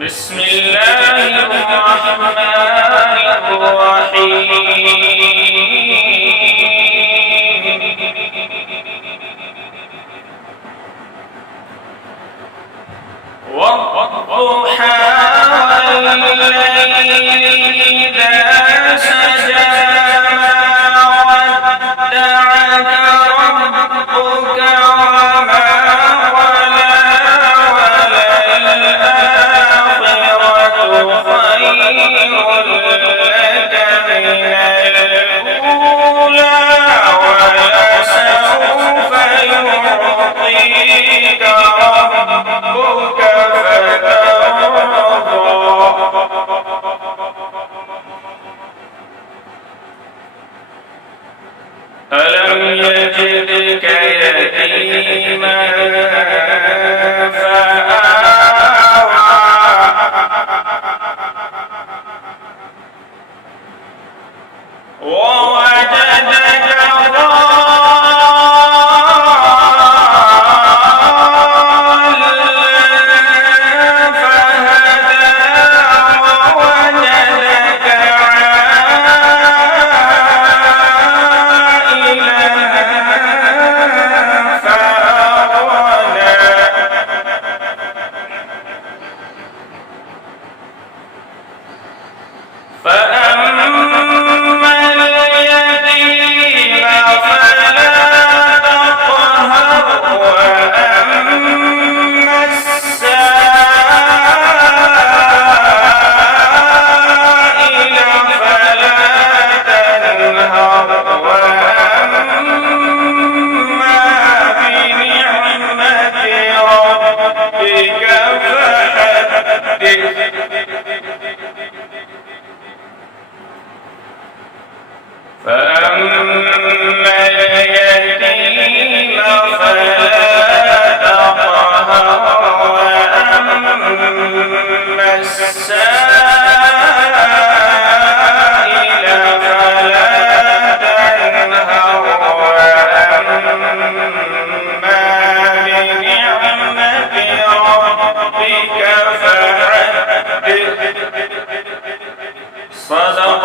بسم الله الرحمن الرحيم والضحى والليل إذا سجى ما ودعك ربك وما قلى وللآخرة خير لك من الأولى ولسوف يعطيك ربك فترضى ألم يجدك يتيما فآوى ووجدك فأما اليتيم فلا تقهر وأما السائل فلا تنهر وأما بنعمة ربك فحدث فأما اليتيم فلا تقهر وأما السائل فلا تنهر وأما بنعمة ربك فحدث صدق